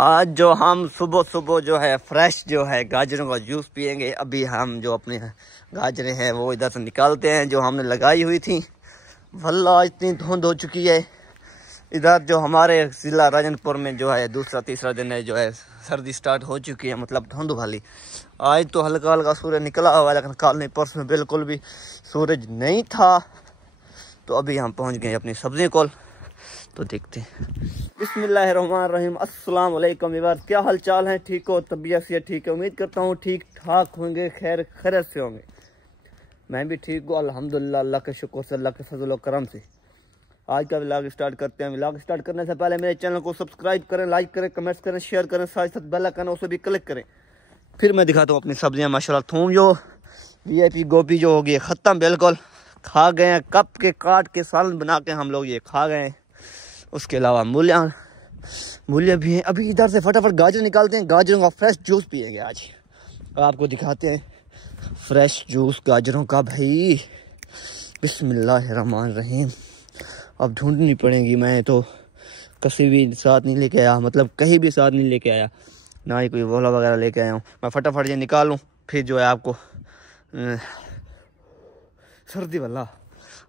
आज जो हम सुबह सुबह जो है फ्रेश जो है गाजरों का जूस पियेंगे। अभी हम जो अपने गाजरें हैं वो इधर से निकालते हैं जो हमने लगाई हुई थी। वल्लाह इतनी धुंध हो चुकी है इधर। जो हमारे जिला राजनपुर में जो है दूसरा तीसरा दिन है जो है सर्दी स्टार्ट हो चुकी है, मतलब धुंध वाली। आज तो हल्का हल्का सूरज निकला हुआ है, लेकिन कल नहीं परसों में बिल्कुल भी सूरज नहीं था। तो अभी हम पहुंच गए अपनी सब्जी को, तो देखते हैं। बिस्मिल्लाहिर्रहमानिर्रहीम, अस्सलाम वालेकुम व्यूअर्स, क्या हाल चाल है? ठीक हो? तबीयत से ठीक है? उम्मीद करता हूँ ठीक ठाक होंगे, खैर खैरियत से होंगे। मैं भी ठीक हूँ अल्हम्दुलिल्लाह, अल्लाह के शुक्र से, अल्लाह के फजल और करम से। आज का व्लॉग स्टार्ट करते हैं। व्लॉग स्टार्ट करने से पहले मेरे चैनल को सब्सक्राइब करें, लाइक करें, कमेंट्स करें, शेयर करें, साथ साथ बेल आइकन उसे भी क्लिक करें। फिर मैं दिखाता हूँ अपनी सब्जियाँ। माशाल्लाह थूम जो VIP गोभी जो होगी ख़त्म, बिल्कुल खा गए हैं। कप के काट के सालन बना के हम लोग ये खा गए हैं। उसके अलावा मूल्य भी हैं। अभी इधर से फटाफट गाजर निकालते हैं, गाजरों का फ्रेश जूस पिएंगे आज। आपको दिखाते हैं फ्रेश जूस गाजरों का भाई। बिस्मिल्लाहिर्रहमानिर्रहीम। अब ढूंढनी पड़ेगी, मैं तो कहीं भी साथ नहीं लेके आया, मतलब कहीं भी साथ नहीं लेके आया, ना ही कोई वोला वगैरह लेके आया हूँ। मैं फटाफट ये निकालूँ, फिर जो है आपको सर्दी वाला।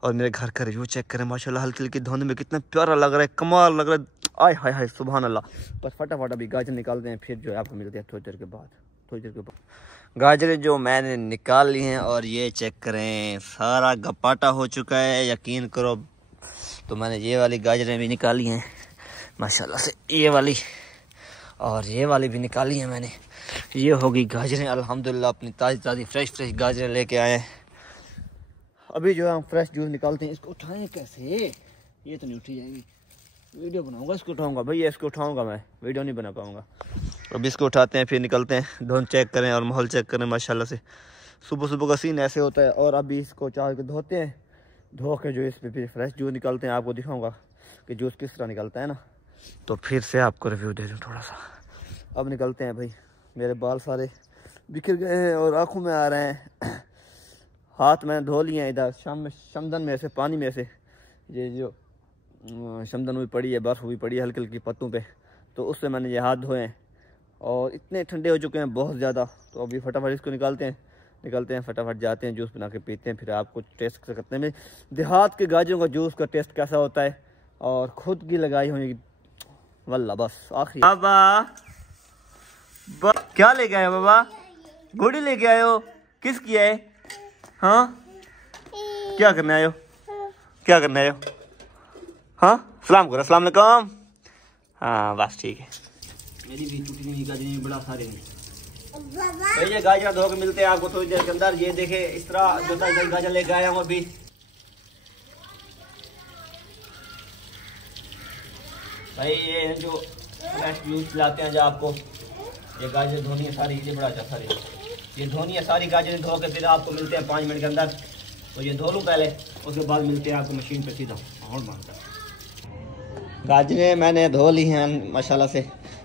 और मेरे घर का रिव्यू चेक करें, माशाल्लाह हल्की हल्की धुंध में कितना प्यारा लग रहा है, कमाल लग रहा है। आय हाय हाय सुभान अल्लाह। बस फटाफट अभी गाजर निकालते हैं, फिर जो है आपको मिलते हैं थोड़ी देर के बाद। गाजरें जो मैंने निकाल ली हैं, और ये चेक करें सारा गपाटा हो चुका है, यकीन करो। तो मैंने ये वाली गाजरें भी निकाली हैं माशाल्लाह से, ये वाली और ये वाली भी निकाली है मैंने। ये होगी गाजरें अल्हम्दुलिल्लाह, अपनी ताज़ी ताज़ी फ्रेश गाजरें लेके आए हैं। अभी जो है हम फ्रेश जूस निकालते हैं। इसको उठाएं कैसे? ये तो नहीं उठी जाएगी। वीडियो बनाऊंगा, इसको उठाऊंगा भैया, इसको उठाऊंगा मैं, वीडियो नहीं बना पाऊंगा। अभी इसको उठाते हैं, फिर निकलते हैं। धुंध चेक करें और माहौल चेक करें, माशाल्लाह से सुबह सुबह का सीन ऐसे होता है। और अभी इसको चाह के धोते हैं, धो के जो इस पर फिर फ्रेश जूस निकालते हैं। आपको दिखाऊंगा कि जूस किस तरह निकलता है ना, तो फिर से आपको रिव्यू दे दूँ थोड़ा सा। अब निकलते हैं भाई। मेरे बाल सारे बिखर गए हैं और आँखों में आ रहे हैं। हाथ मैंने धो लिए हैं इधर शमदन में से, पानी में से। ये जो शमदन हुई पड़ी है, बर्फ़ हुई पड़ी है हल्की हल्की पत्तों पे, तो उससे मैंने ये हाथ धोए हैं। और इतने ठंडे हो चुके हैं बहुत ज़्यादा। तो अभी फटाफट इसको निकालते हैं, फटाफट जाते हैं, जूस बना के पीते हैं। फिर आपको टेस्ट करते हैं देहात के गाजरों का जूस का टेस्ट कैसा होता है, और खुद की लगाई हुई वल्ला। बस आखिरी क्या लेके आए बाबा? घोड़ी लेके आए हो? किसकी है? हाँ क्या करने आए हो? क्या करने आए हो? हाँ सलाम करो, अस्सलाम वालेकुम। हाँ बस ठीक है। मेरी भी टूटी हुई गाजरें बड़ा सारे हैं। ये गाजर धो के मिलते हैं आपको थोड़ी देर के अंदर। ये देखे इस तरह जो गाजर लेके आया हूँ अभी। भाई ये जो फ्रेश जूस लाते हैं जो आपको, ये गाजर धोनी है सारी, ये बड़ा अच्छा सारी, ये धोनी है सारी गाजरें धो के फिर आपको मिलते हैं 5 मिनट के अंदर। तो ये धो लूँ पहले, उसके बाद मिलते हैं आपको मशीन पे सीधा। और मानता गाजरें मैंने धो ली हैं माशाल्लाह से।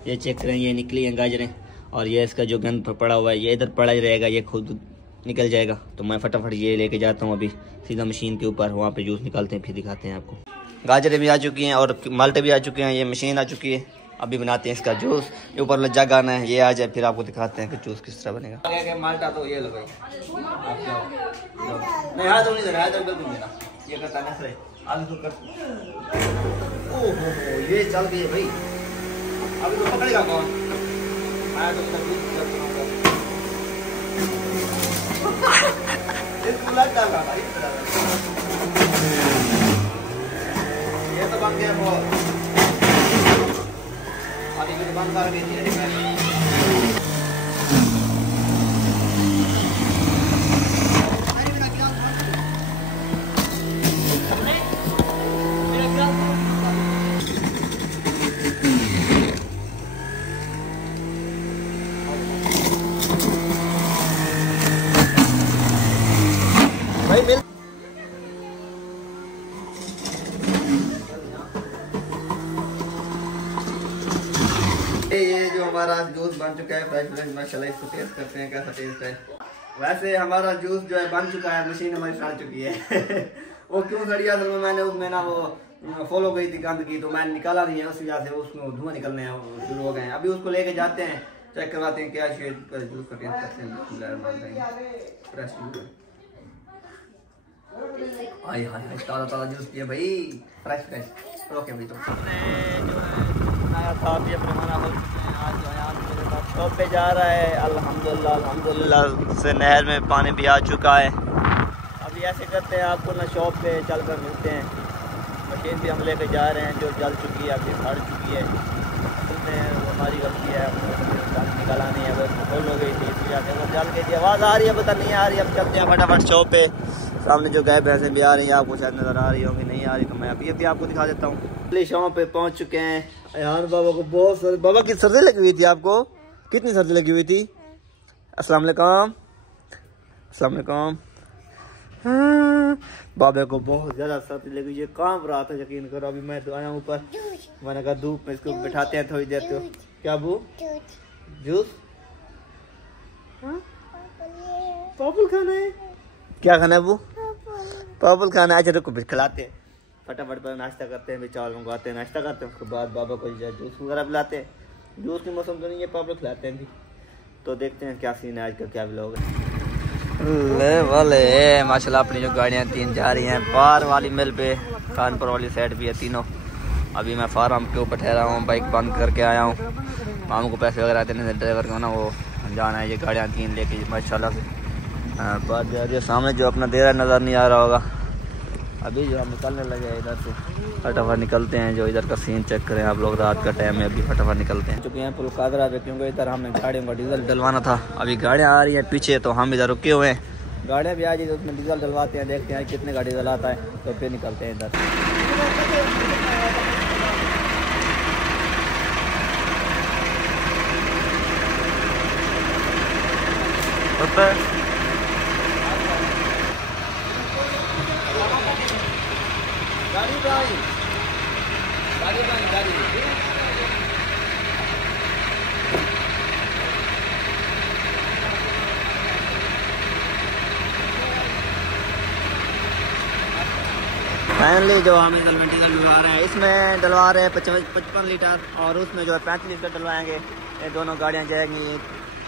ये चेक करें, ये निकली हैं गाजरें। और ये इसका जो गंद पड़ा हुआ है ये इधर पड़ा ही रहेगा, ये खुद निकल जाएगा। तो मैं फटाफट ये लेके जाता हूँ अभी सीधा मशीन के ऊपर, वहाँ पे जूस निकालते हैं, फिर दिखाते हैं आपको। गाजरें भी आ चुकी हैं और माल्टे भी आ चुके हैं, ये मशीन आ चुकी है। अभी बनाते हैं इसका जूस। ये ऊपर जग आना है, ये आ जाए फिर आपको दिखाते हैं कि जूस किस तरह बनेगा। माल्टा तो ये लो भाई, नहीं हाथ नहीं देना, हाथ बिल्कुल देना, ये करता है सही आलू तो कर। ओहो ये चल गई भाई, अभी तो पकड़ेगा कौन? आया तो डाला भाई, ये तो बन गया बहुत। अभी तो बंद कर दीजिए। भाई मिल ये जो हमारा जूस बन चुका है फ्रेश, माशाल्लाह इसको टेस्ट करते हैं कैसा टेस्ट है। वैसे हमारा जूस जो है बन चुका है, मशीन हमारी सड़ चुकी है। वो क्यों सड़ी? असल में मैंने उसमें ना वो फॉलो गई थी गंदगी, तो मैंने निकाला नहीं है, उस वजह से उसमें धुआं निकलने शुरू हो गए हैं। अभी उसको लेके जाते हैं, चेक करवाते हैं क्या शेड जूस का टेस्ट करते हैं। फ्रेश हाय हाय हाय, ताज़ा ताज़ा जूस पिए भाई, फ्रेश फ्रेश। ओके भाई, तो हमने जो है नया था अभी अपने मना हो चुके हैं। आज जो है मेरे साथ शॉप पे जा रहा है, अल्हम्दुलिल्लाह अल्हम्दुलिल्लाह से नहर में पानी भी आ चुका है। अभी ऐसे करते हैं, आपको ना शॉप पे चल कर मिलते हैं। मशीन भी हम लेके जा रहे हैं जो जल चुकी है, अभी सड़ चुकी है। उसमें वो हमारी गलती है, निकाला नहीं है, वो खोल हो गई थी, इसलिए वो जल गई थी। आवाज़ आ रही है, पता नहीं आ रही। अब चलते हैं फटाफट शॉप पे। सामने जो गाय भैंसें भी आ रही हैं, आपको शायद नज़र आ रही होंगी, नहीं आ रही तो मैं अभी आपको दिखा देता हूँ। शॉप पे पहुँच चुके हैं। अयान बाबा को बहुत सारे, बाबा की सर्दी लगी हुई थी, आपको कितनी सर्दी लगी हुई थी? अस्सलाम वालेकुम, अस्सलाम वालेकुम। हाँ, बाबे को बहुत ज़्यादा सर्दी लगी, ये काम रहा था, यकीन करो। अभी मैं तो आया हूँ ऊपर, मैंने कहा धूप में इसको बिठाते हैं थोड़ी देर। तो क्या बू जूस पापल खाना है? क्या खाना है बू? पापल खाना है। अच्छा रुको फिर खिलाते हैं, फटाफट पर नाश्ता करते हैं, चावल मंगवाते हैं, नाश्ता करते हैं, उसके बाद बाबा को जूस वगैरह पिलाते हैं। जूस की मौसम तो नहीं है, पापड़ खिलाते हैं भी। तो देखते हैं क्या सीन है आज का, क्या व्लॉग है। ले वाले माशाल्लाह, अपनी जो गाड़ियाँ 3 जा रही हैं पार वाली मिल पे, कानपुर वाली साइड भी है तीनों। अभी मैं फार्म के ऊपर ठहरा हूँ, बाइक बंद करके आया हूँ। मामू को पैसे वगैरह देने, ड्राइवर को ना वो जाना है। ये गाड़ियाँ 3 लेके माशाल्लाह से बात जा रही है। सामने जो अपना देरा नज़र नहीं आ रहा होगा। अभी जो हम निकलने लगे हैं इधर से, फटाफट निकलते हैं। जो इधर का सीन चेक करें आप लोग, रात का टाइम है, अभी फटाफट निकलते हैं। चुके हैं पुल कादरा पे, क्योंकि इधर हमने गाड़ियों का डीजल डलवाना था। अभी गाड़ियाँ आ रही हैं पीछे, तो हम इधर रुके हुए हैं। गाड़ियाँ भी आ जाएगी तो उसमें डीजल डलवाते हैं, देखते हैं कितने का डीजल आता है, तो फिर निकलते हैं इधर। फाइनली जो हम इधर में डीजल डलवा रहे हैं, इसमें डलवा रहे हैं 55 लीटर, और उसमें जो है 35 लीटर डलवाएंगे। ये दोनों गाड़ियाँ जाएंगी।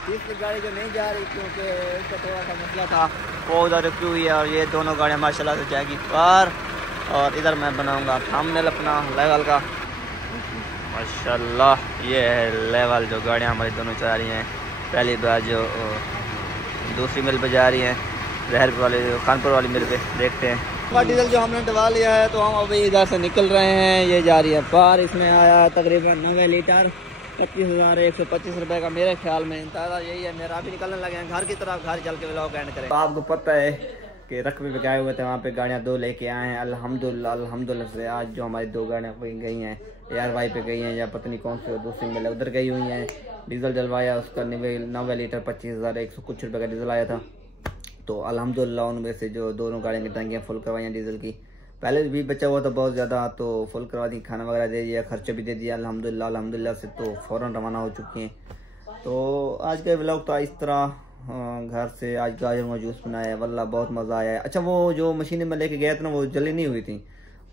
तीसरी गाड़ी जो नहीं जा रही, क्योंकि उसका थोड़ा सा मसला था, वो उधर रुकी हुई है। और ये दोनों गाड़ियाँ माशाल्लाह से जाएगी पार। और इधर मैं बनाऊँगा थंबनेल अपना लेवल का। माशाल्लाह ये है लेवल, जो गाड़ियाँ हमारी दोनों जा रही हैं। पहली बार जो दूसरी मिल पे जा रही हैं, जहर वाले कानपुर वाली मिल पे, देखते हैं। डीजल जो हमने डलवा लिया है, तो हम अभी इधर से निकल रहे हैं। ये जा रही है पार। इसमें आया तकरीबन 90 लीटर, 25,125 रुपये का मेरे ख्याल में अंदाजा यही है मेरा। अभी निकलने लगे हैं घर की तरफ, घर चल के व्लॉग एंड करें। आपको पता है कि रकबे पे गए हुए थे, वहाँ पे गाड़ियाँ 2 लेके आए हैं। अल्हम्दुलिल्लाह अल्हम्दुलिल्लाह से आज जो हमारी 2 गाड़ियाँ गई हैं, ARY पे गई हैं, या पता नहीं कौन सी दूसरी मिल उधर गई हुई हैं। डीजल डलवाया, उसका 90 लीटर 25,100 कुछ रुपये का डीजल आया था। तो अल्हम्दुलिल्लाह उनमें से जो दोनों गाड़ियों की टंकियाँ फुल करवाई डीजल की। पहले भी बचा हुआ था बहुत ज़्यादा, तो फुल करवा दी, खाना वगैरह दे दिया, खर्चा भी दे दिया अल्हम्दुलिल्लाह अल्हम्दुलिल्लाह से। तो फ़ौरन रवाना हो चुकी हैं। तो आज का व्लॉग तो इस तरह, घर से आज गाजर का जूस बनाया, वल्लाह बहुत मज़ा आया है। अच्छा, वो जो मशीनें मैं लेके गया था ना, वो जली नहीं हुई थी।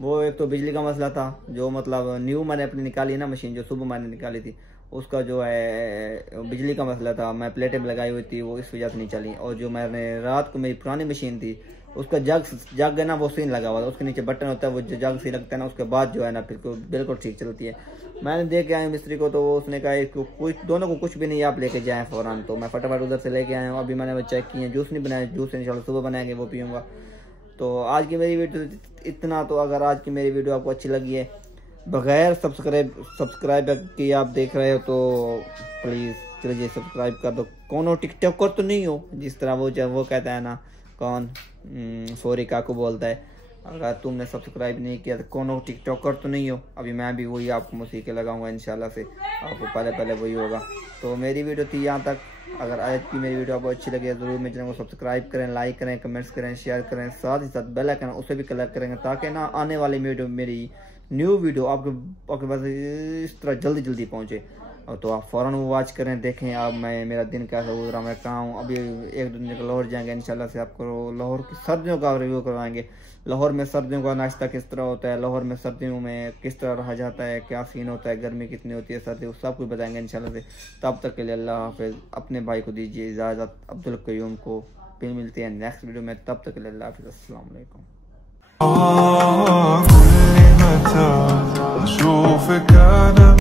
वो एक तो बिजली का मसला था, जो मतलब न्यू मैंने अपनी निकाली ना मशीन, जो सुबह मैंने निकाली थी, उसका जो है बिजली का मसला था। मैं प्लेटें लगाई हुई थी, वो इस वजह से नहीं चली। और जो मैंने रात को, मेरी पुरानी मशीन थी, उसका जग है ना, वो सीन लगा हुआ था, उसके नीचे बटन होता है, वो जग सी लगता है ना, उसके बाद जो है ना बिल्कुल ठीक चलती है। मैंने देख के आया मिस्त्री को, तो वो उसने कहा कुछ दोनों को कुछ भी नहीं, आप लेके जाएँ फ़ौरन। तो मैं फटाफट उधर से लेके आया हूँ। अभी मैंने वो चेक किए, जूस नहीं बनाया, जूस इंशाल्लाह सुबह बनाएंगे, वो पीऊँगा। तो आज की मेरी वीडियो इतना। तो अगर आज की मेरी वीडियो आपको अच्छी लगी है, बगैर सब्सक्राइब की आप देख रहे हो, तो प्लीज़ चलिए सब्सक्राइब कर दो। कौन हो, टिकटॉकर तो नहीं हो, जिस तरह वो कहता है ना, कौन फोरी काकू बोलता है। अगर तुमने सब्सक्राइब नहीं किया तो कौन हो, टिकटॉकर तो नहीं हो। अभी मैं भी वही आपको मौसीक़े लगाऊंगा इंशाल्लाह से, आपको पहले वही होगा। तो मेरी वीडियो थी यहाँ तक। अगर आज की मेरी वीडियो आपको अच्छी लगी है, ज़रूर मेरे चैनल को सब्सक्राइब करें, लाइक करें, कमेंट्स करें, शेयर करें, साथ ही साथ बेल आइकन उसे भी क्लिक करेंगे, ताकि ना आने वाली मेरी न्यू वीडियो आपके पास इस तरह जल्दी पहुँचे। और तो आप फ़ौरन वो वॉच करें, देखें आप मेरा दिन कैसा गुजरा, मैं कहाँ हूँ। अभी 1-2 दिन का लाहौर जाएंगे इंशाल्लाह से, आपको लाहौर की सर्दियों का रिव्यू करवाएंगे। लाहौर में सर्दियों का नाश्ता किस तरह होता है, लाहौर में सर्दियों में किस तरह रहा जाता है, क्या सीन होता है, गर्मी कितनी होती है, सर्दी, सब कुछ बताएंगे इंशाल्लाह से। तब तक के लिए अल्लाह हाफिज़। अपने भाई को दीजिए इजाज़त, अब्दुल क़य्यूम को। फिर मिलते हैं नेक्स्ट वीडियो में, तब तक के लिए अल्लाह हाफिज़। अस्सलाम वालेकुम।